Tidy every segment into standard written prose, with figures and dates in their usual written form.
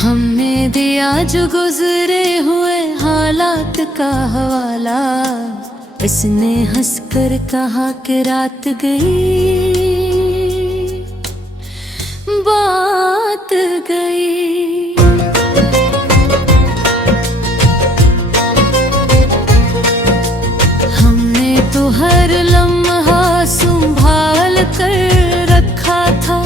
हमने दिया जो गुजरे हुए हालात का हवाला, इसने हंसकर कहा कि रात गई बात गई। हमने तो हर लम्हा संभाल कर रखा था,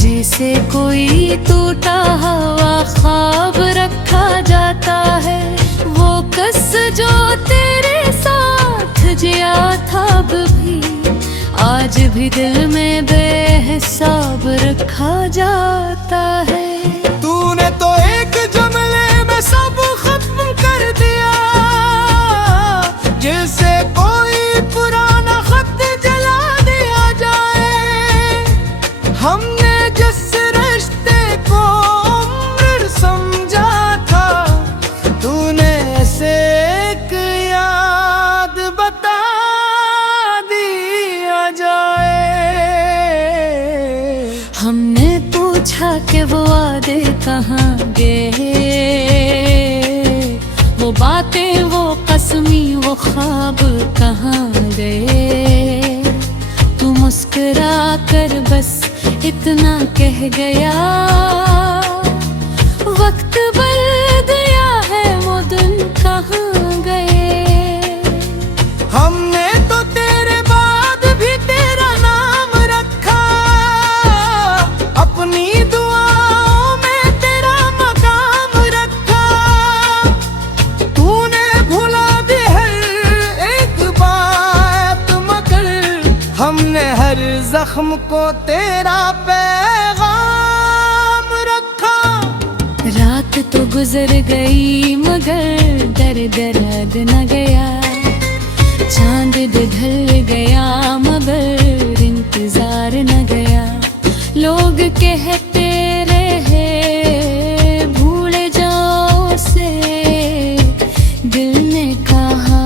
जैसे कोई टूटा हुआ ख्वाब रखा जाता है। वो कस जो तेरे साथ जिया था अब भी, आज भी दिल में बेहिसाब रखा जाता है। तूने तो एक जुमले में सब खत्म कर दिया, जैसे कोई पुराना खत जला दिया जाए। हमने जिस रिश्ते को उम्र समझा था, तूने ऐसे एक याद बता दिया जाए। हमने पूछा कि वो वादे कहाँ गए, वो बातें, वो कसमी, वो ख्वाब कहाँ गए। तू मुस्कुरा कर बस इतना कह गया, वक्त बदल गया है, वो दिन कहाँ गए। हमने तो तेरे बाद भी तेरा नाम रखा, अपनी दुआओं में तेरा मकाम रखा। तूने भुला दी हर एक बात, मगर हमने हर जख्म को तेरा पैगाम रखा। रात तो गुजर गई मगर दर्द न गया, चांद ढल गया मगर इंतजार न गया। लोग कहते रहे भूल जाओ से, दिल ने कहा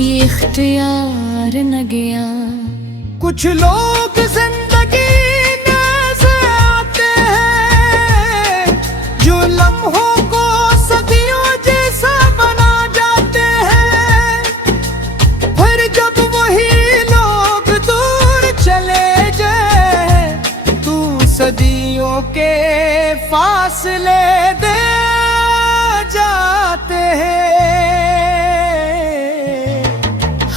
ये इख्तियार न गया। कुछ लोग जिंदगी में से आते हैं, जो लम्हों को सदियों जैसा बना जाते हैं। फिर जब वही लोग दूर चले जाए, तू सदियों के फासले दे जाते हैं।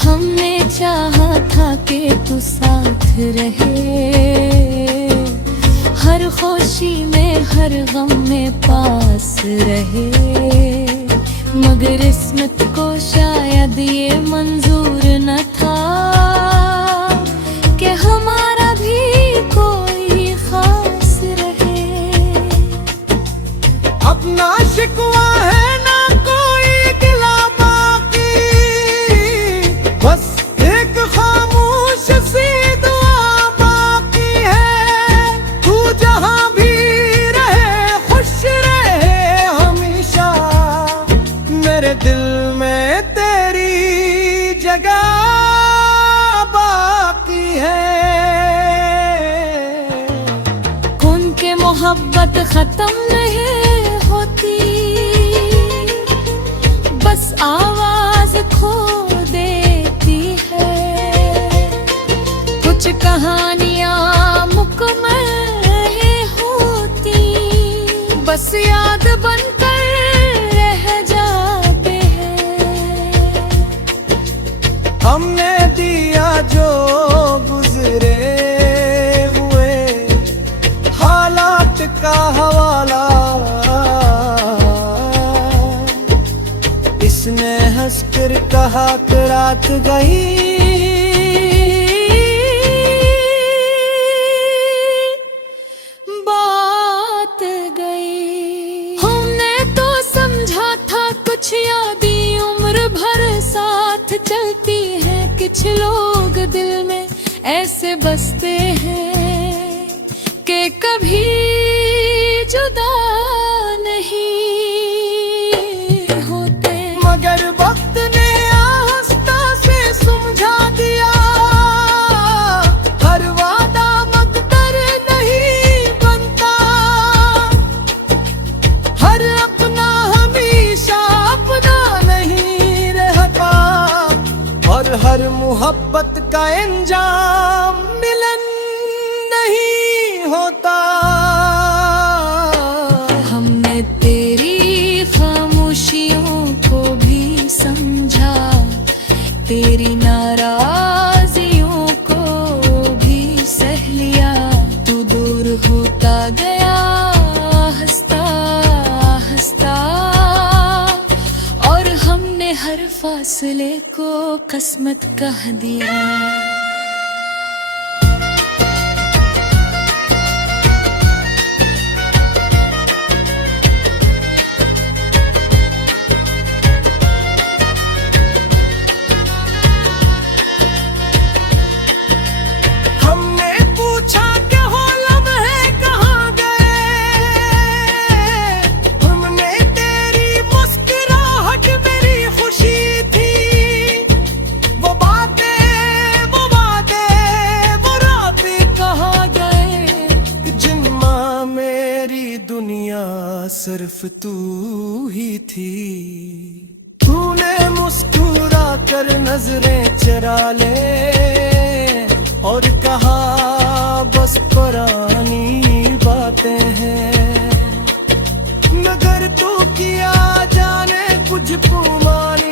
हमने चाहा था कि तू साथ रहे, हर खुशी में हर गम में पास रहे। मगर किस्मत को शायद ये मंजूर न था कि हमारा भी कोई खास रहे। अपना शिकवा है ना कोई गिला बाकी, बस एक खामोश सी दुआ बाकी है। तू जहां भी रहे खुश रहे हमेशा, मेरे दिल में तेरी जगह बाकी है। कौन के मोहब्बत खत्म नहीं होती, बस आवाज खो देती है। कुछ कहानियां मुकम्मल नहीं होती, बस याद बनकर रह जाते हैं। हमने दिया जो गुजरे हुए हालात का हवाला, इसने हंसकर कहा कि रात गई बात गई। हमने तो समझा था कुछ यादें उम्र भर साथ चलती हैं। कुछ लोग दिल में ऐसे बसते हैं कि कभी जुदा नहीं होते। मगर वक्त ने आस्था से समझा दिया, हर वादा मकदर नहीं बनता। हर मोहब्बत का अंजाम मिलन नहीं होता। हमने तेरी खामोशियों को भी समझा, तेरी नाराजियों को भी सह लिया। तू दूर होता गया हंसता हंसता, और हमने हर फासले को किस्मत कह दिया। सिर्फ तू ही थी। तूने मुस्कुरा कर नजरें चरा ले और कहा बस पुरानी बातें हैं, मगर तू किया जाने कुछ पुरानी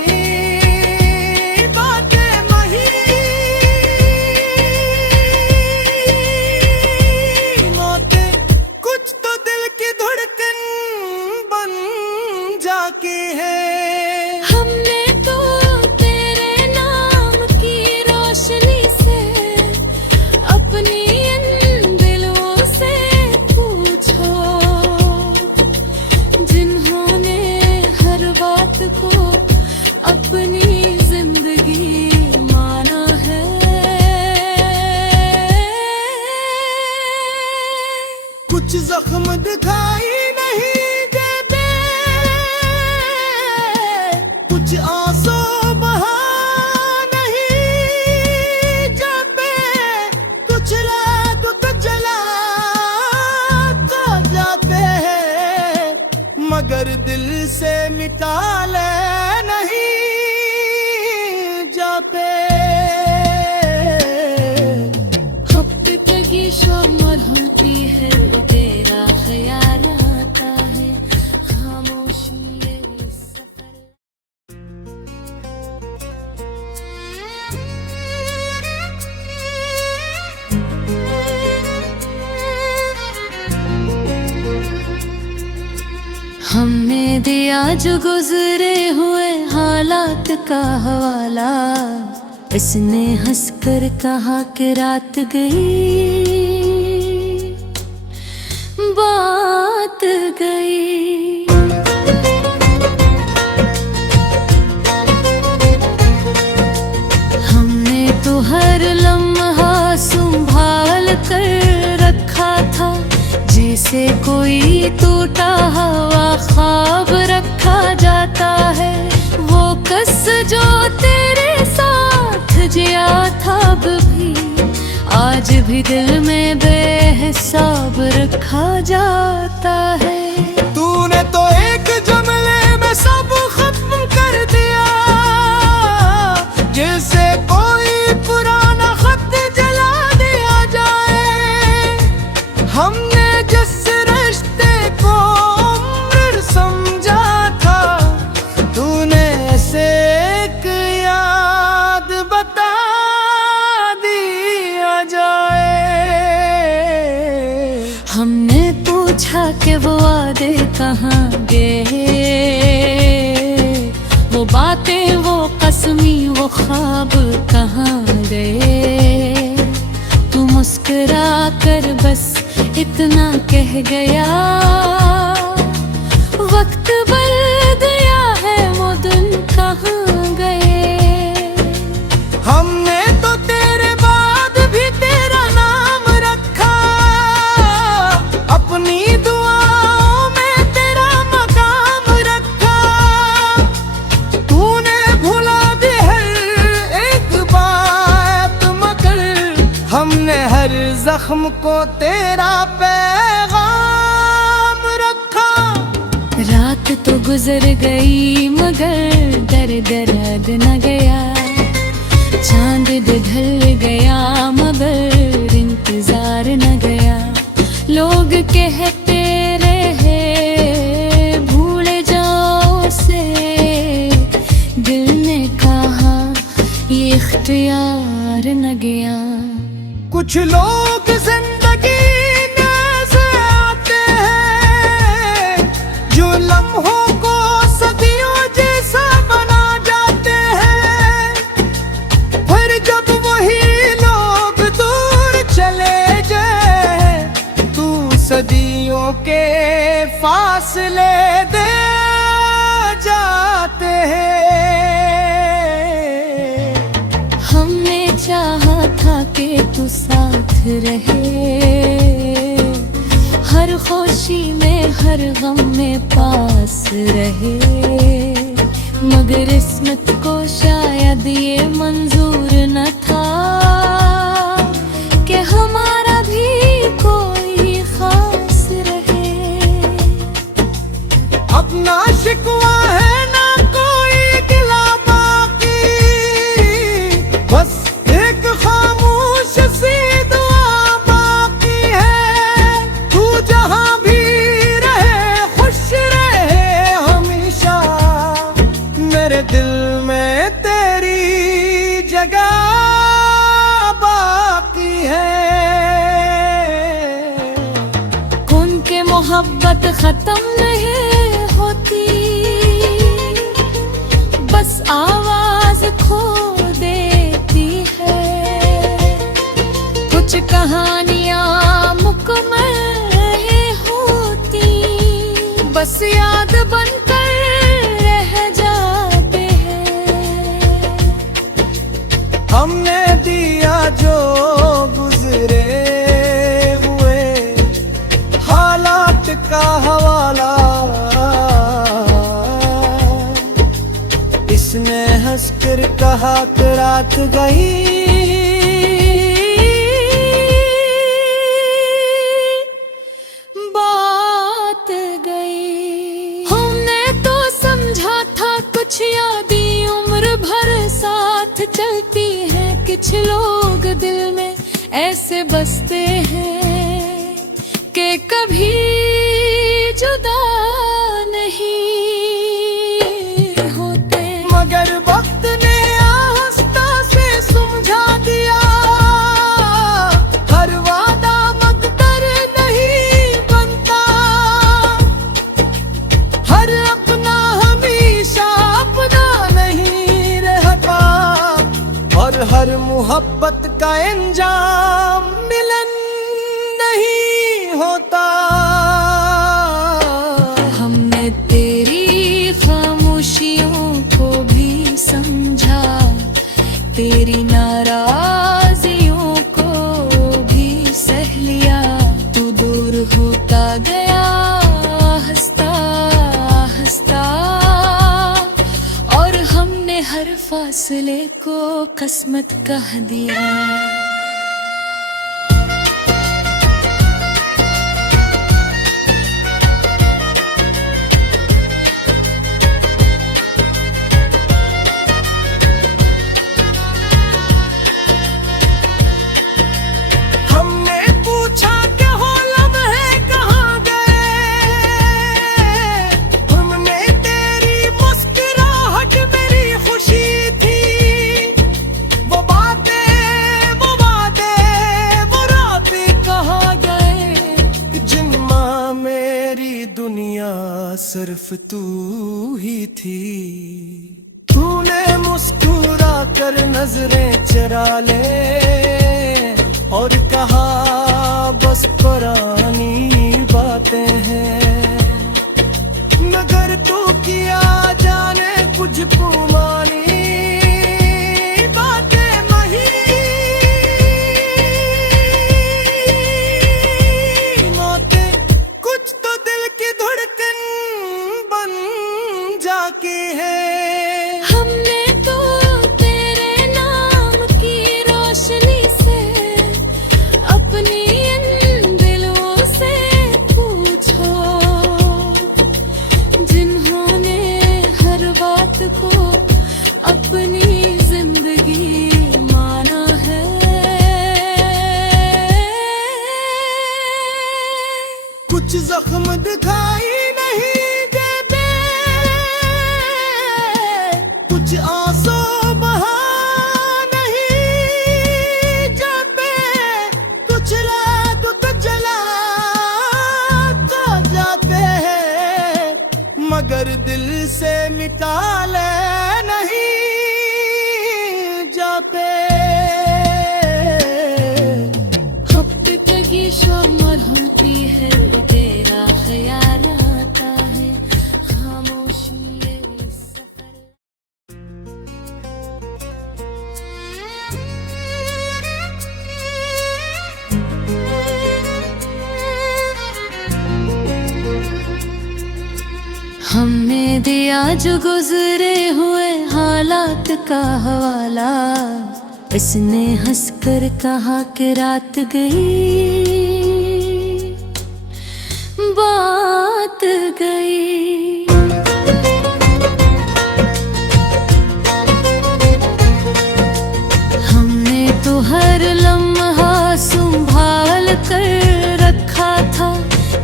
को अपनी जिंदगी माना है। कुछ जख्म दिखाई नहीं देते, कुछ आंसू बहा नहीं जाते, कुछ रात तो जला जाते हैं, मगर दिल से मिटा ले नहीं जाते। हफ्ते तक ये शमर होती है, तेरा ख्याल आता है, खामोशी ये सफर। हमने दिया जो गुजरे हुए हालात का हवाला, इसने हंसकर कहा कि रात गई बात गई। हमने तो हर लम्हा संभाल कर रखा था, जैसे कोई टूटा हुआ ख्वाब रखा जाता है। वो कस जो तेरे साथ जिया था अब भी, आज भी दिल में बेहिसाब रखा जाता है। तूने तो एक जुमले में सब खत्म कर दिया, जैसे कोई पुराना खत जला दिया जाए। हमने जिस रिश्ते को उम्र समझा था, तूने ऐसे एक याद बता दिया जाए। हमने पूछा कि वो वादे कहाँ गए, वो बातें वो कसमी वो ख्वाब कहाँ गए। तू मुस्कुरा कर बस इतना कह गया, वक्त बदल गया है वो दिन कहाँ गए। हमने तो तेरे बाद भी तेरा नाम रखा, अपनी दुआओं में तेरा मकाम रखा। तूने भुला दी हर एक बात, मगर हमने हर जख्म को तेरा पैगाम रखा। रात तो गुजर गई मगर दर्द न गया। सूरज ढल गया मगर इंतजार न गया। लोग कहते रहे भूल जाओ से, दिल ने कहा ये इख्तियार न गया। कुछ लोग जिंदगी में से आते हैं जो लम्हों को सदियों जैसा बना जाते हैं, फिर जब वही लोग दूर चले जाए तू सदियों के फासले दे जाते हैं। हमने चाहा था कि तू साथ रहे, हर खुशी में हर गम में पास रहे, मगर किस्मत को शायद ये मंजूर न था कि हमारा भी कोई खास रहे। अपना शिकवा है ना कोई गिला बाकी, बस एक खामोश सी दुआ बाकी है। तू जहां भी रहे खुश रहे हमेशा, मेरे दिल में तेरी जगह बाकी है। कौन के मोहब्बत खत्म नहीं होती, बस आवाज खो देती है। कुछ कहानियां मुकम्मल नहीं होती, बस याद बनकर रह जाते हैं। हमने दिया जो गुजरे हुए हालात का हवाला, इसने हंसकर कहा कि रात गई बात गई। हमने तो समझा था कुछ यादें उम्र भर साथ चलती हैं, कुछ लोग दिल में ऐसे बसते हैं कि कभी जुदा नहीं होते। मगर वक्त ने आहिस्ता से समझा दिया, हर वादा मकदर नहीं बनता, हर अपना हमेशा अपना नहीं रहता, और हर मोहब्बत का अंजाम मिलन नहीं होता। हमने तेरी खामोशियों को भी समझा, तेरी नाराजियों को भी सह लिया। तू दूर होता गया हंसता हंसता, और हमने हर फासले को किस्मत कह दिया। हमने पूछा कि हो लम्हे कहाँ गए, हमने तेरी मुस्कुराहट मेरी खुशी थी, वो बातें वो वादे वो रातें कहाँ गए, जिनमें मेरी दुनिया सिर्फ तू ही थी। तूने मुस्कुरा कर नजरें चरा ले और कहा बस पुरानी बातें हैं, मगर तू किया जाने कुछ पुरानी बातें महीनों, कुछ तो दिल की धड़कन बन जाके है। हमने तो तेरे नाम की रोशनी से अपनी इन दिलों से पूछो, जिन्होंने हर बात को कुछ आंसू बहा नहीं जाते, कुछ रात तो जला जाते हैं, मगर दिल से मिटा ले नहीं जाते। हफ्ते शमर होती है, तेरा ख्याल आता है, खामोशी ये सफर। हमने दिया जो गुजरे हुए हालात का हवाला, इसने हंसकर कहा कि रात गई बात गई। हमने तो हर लम्हा संभाल कर रखा था,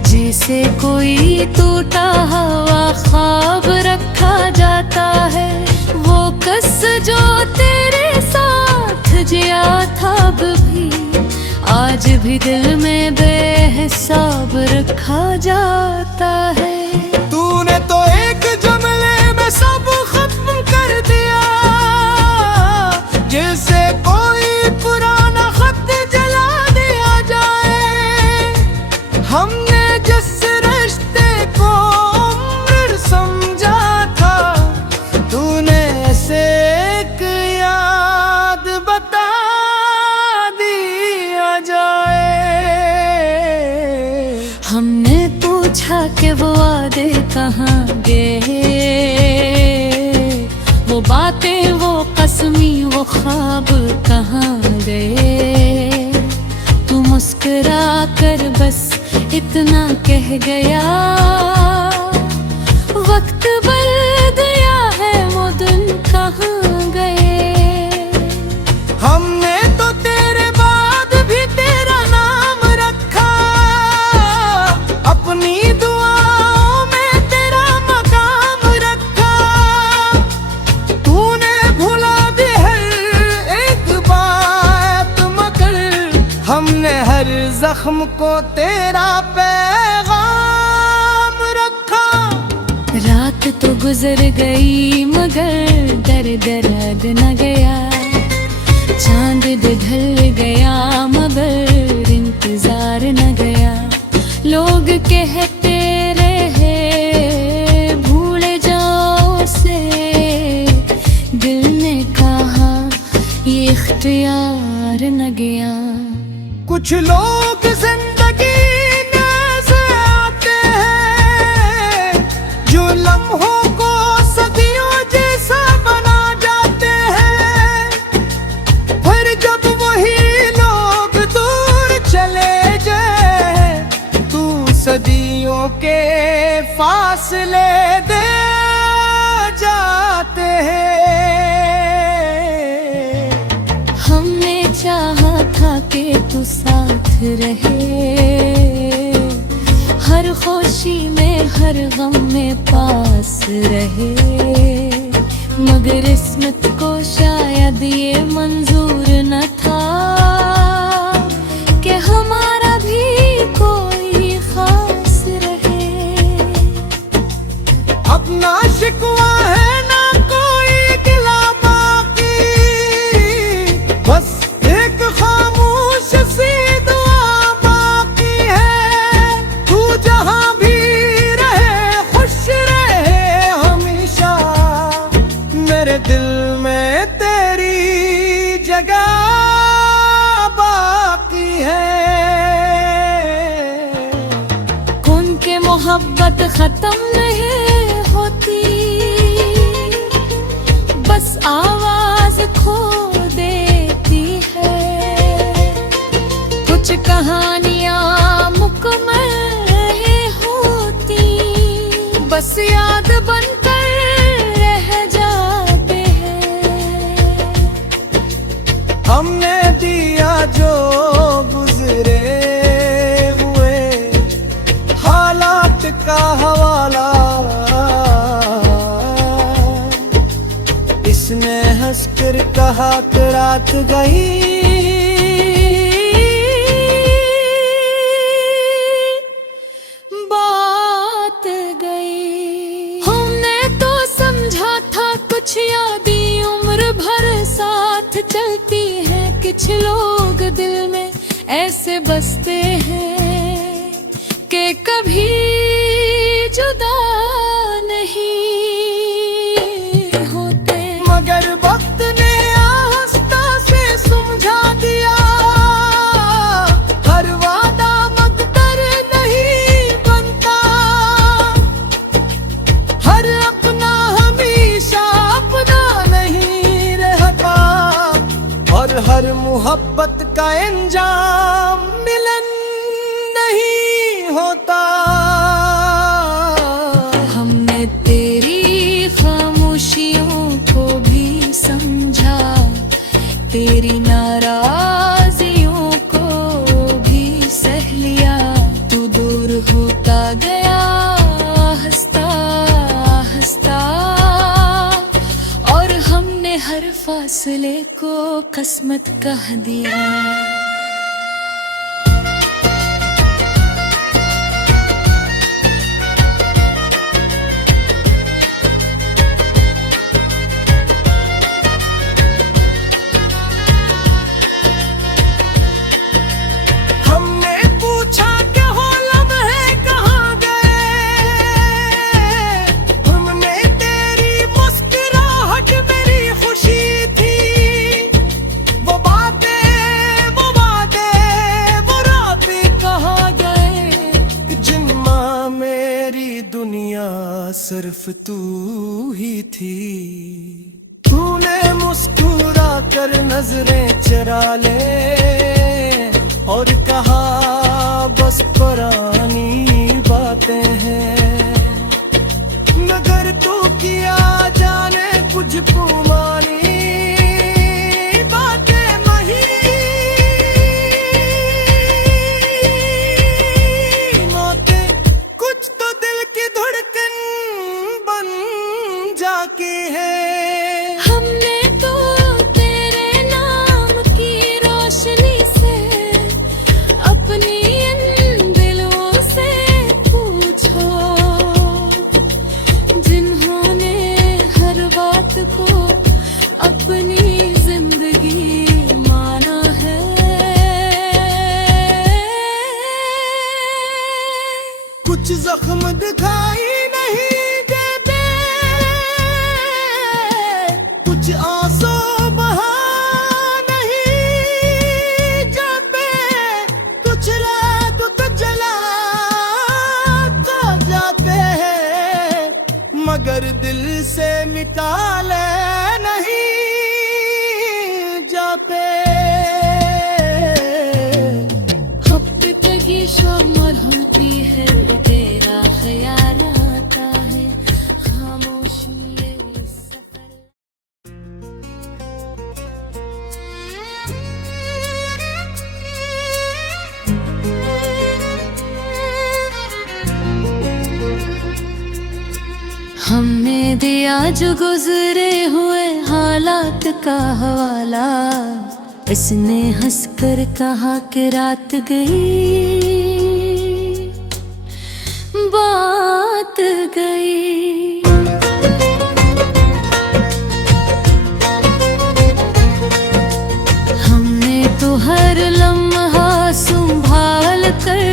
जैसे कोई टूटा हुआ ख्वाब रखा जाता है। वो कस जो तेरे साथ जिया था अब भी, आज भी दिल में बेहिसाब रखा जाता है। तूने तो एक जुमले में सब खत्म कर दिया, जैसे कोई पुराना खत जला दिया जाए। हमने जिस रिश्ते को उम्र समझा था, तूने ऐसे एक याद बता दिया जाए। हमने पूछा कि वो वादे कहाँ गए, वो बातें, वो कसमी, वो ख्वाब कहाँ गए। तू मुस्कुरा कर बस इतना कह गया, वक्त बदल गया है, वो दिन कहाँ गए। हमने तो तेरे बाद भी तेरा नाम रखा, अपनी दुआओं में तेरा मकाम रखा। तूने भुला दी हर एक बात, मगर हमने हर जख्म को तेरा पैगाम रखा। रात तो गुजर गई मगर दर्द न गया, चांद ढल गया मगर इंतजार न गया। लोग कहते रहे भूल जाओ से, दिल ने कहा ये इख्तियार न गया। कुछ लोग जिंदगी में से आते हैं, जो लम्हों को सदियों जैसा बना जाते हैं। फिर जब वही लोग दूर चले जाए, तू सदियों के फासले दे जाते हैं। हमने चाहा था कि तू साथ रहे, हर खुशी में हर गम में पास रहे, मगर किस्मत को शायद ये मंजूर न था कि हमारा भी कोई खास रहे। अपना शिकवा है ना कोई गिला बाकी, बस एक खामोश सी दुआ बाकी है। तू जहां भी रहे खुश रहे हमेशा, मेरे दिल में तेरी जगह बाकी है। कौन के मोहब्बत खत्म नहीं होती, बस आवाज खो देती है। कुछ कहानियां मुकम्मल नहीं होती, बस याद बनकर रह जाते हैं। हमने दिया जो गुजरे हुए हालात का हवाला, इस हंस कर कहा कि रात गई, बात गई। हमने तो समझा था कुछ यादें उम्र भर साथ चलती हैं, कुछ लोग दिल में ऐसे बसते हैं कि कभी जुदा नहीं होते। मगर वक्त ने आहिस्ता से समझा दिया, हर वादा मकदर नहीं बनता, हर अपना हमेशा अपना नहीं रहता, और हर मोहब्बत का अंजाम मिलन नहीं होता। हमने तेरी खामोशियों को भी समझा, तेरी नाराजियों को भी सह लिया। तू दूर होता गया हंसता हंसता, और हमने हर फासले को किस्मत कह दिया। सिर्फ तू ही थी, तूने मुस्कुरा कर नजरें चरा ले और कहा बस पुरानी बातें हैं। मगर तू किया जाने कुछ पुरानी बातें महीनों, कुछ तो दिल की धड़कन जाके है। हमने तो तेरे नाम की रोशनी से अपनी इन दिलों से पूछो, जिन्होंने हर बात को अपनी जिंदगी माना है। कुछ जख्म दिखाई नहीं देते, कुछ आंसू बहा नहीं जाते, कुछ रात तो जला जाते हैं, मगर दिल से मिटा ले नहीं जाते। हफ्ते तक ये शमर होती है, तेरा ख्याल आता है, खामोशी ये सफर। हमने दिया जो गुजरे हुए हालात का हवाला, इसने हंसकर कहा कि रात गई, बात गई। हमने तो हर लम्हा संभाल कर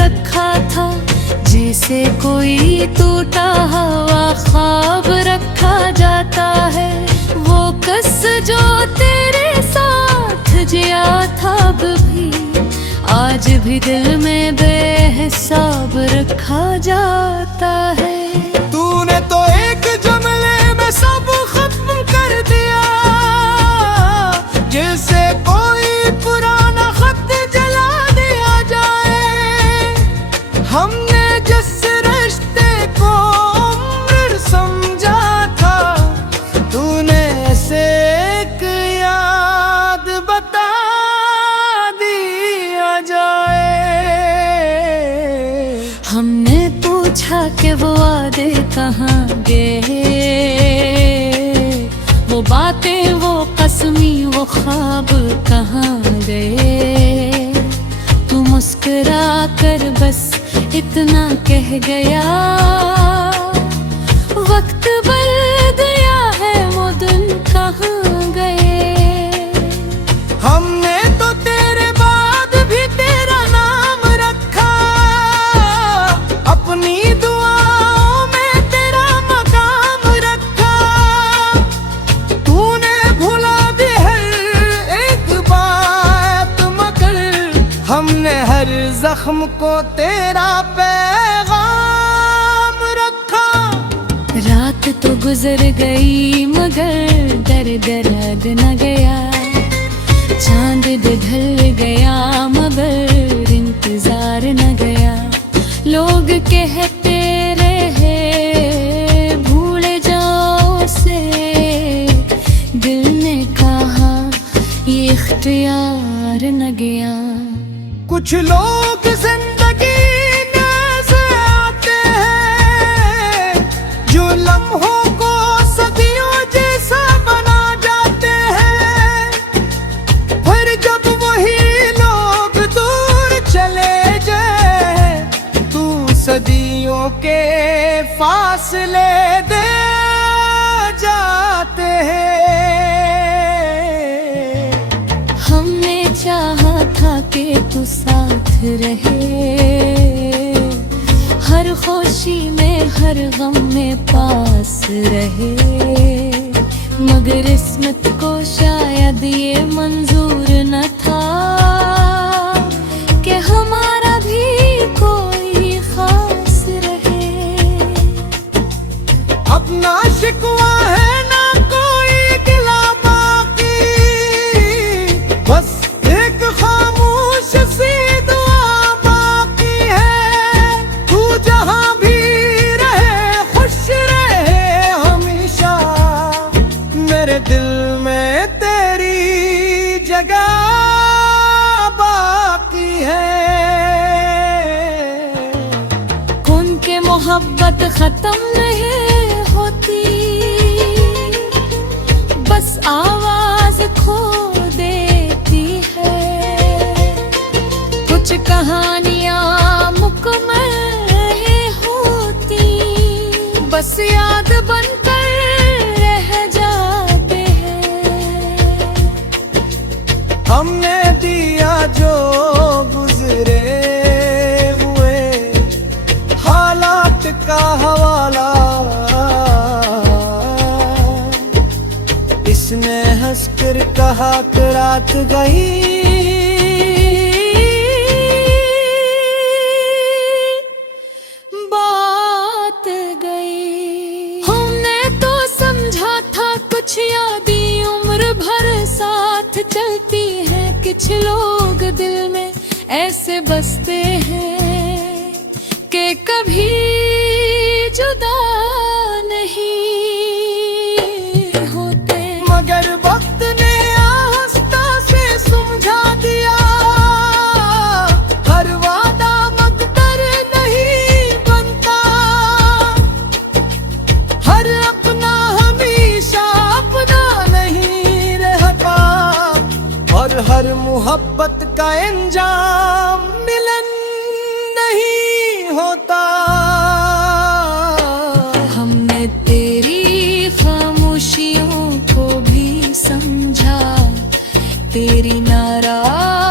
रखा था, जैसे कोई टूटा हुआ ख्वाब रखा जाता है। वो कस जो तेरे साथ जिया था भी, आज भी दिल में बेहिसाब रखा जाता है। तूने तो एक जुमले में सब खत्म कर दिया, जैसे कोई पुराना खत जला दिया जाए। हमने जिस रिश्ते को उम्र समझा था, तूने ऐसे एक याद बता दिया जाए। हमने पूछा कि वो वादे कहाँ गए, वो बातें वो ख्वाब कहाँ गए, तू मुस्कुरा कर बस इतना कह गया। वक्त बदल गया है, वो दिन कहाँ गए। हमने तो तेरे बाद भी तेरा नाम रखा, अपनी दुआओं में तेरा मकाम रखा। तूने भुला दी हर एक बात मगर हमने हर जख्म को तेरा पैगाम रखा। रात तो गुजर गई मगर दर्द रद न गया। चांद ढल गया मगर इंतजार न गया। लोग कहते रहे भूल जाओ से, दिल ने कहा ये इख्तियार न गया। कुछ लोग जिंदगी में से आते हैं जो लम्हों को सदियों जैसा बना जाते हैं। फिर जब वही लोग दूर चले जाए तू सदियों के फासले दे जाते हैं। हमने चाहा था कि तू साथ रहे, हर खुशी में हर गम में पास रहे। मगर किस्मत को शायद ये मंजूर न था कि हमारा भी कोई खास रहे। अपना शिकवा है ना कोई गिला बाकी, बस एक खामोश सी दुआ बाकी है। तू जहां भी रहे खुश रहे हमेशा, मेरे दिल में तेरी जगह बाकी है। कौन के मोहब्बत खत्म नहीं होती, बस आवाज खो देती है। कुछ कहानियां मुकम्मल नहीं होती, बस याद बनकर रह जाते हैं। हमने दिया जो गुजरे हुए हालात का हवाला, इसने हंसकर कहा कि रात गई बात गई। हमने तो समझा था कुछ यादें उम्र भर साथ चलती हैं। कुछ लोग दिल में ऐसे बसते हैं कि कभी जुदा नहीं होते। मगर वक्त ने आहिस्ता से समझा दिया, हर वादा मकदर नहीं बनता। हर अपना हमेशा अपना नहीं रहता, और हर मोहब्बत का अंजाम मिलन नहीं होता। हमने तेरी खामोशियों को भी समझा, तेरी नाराज़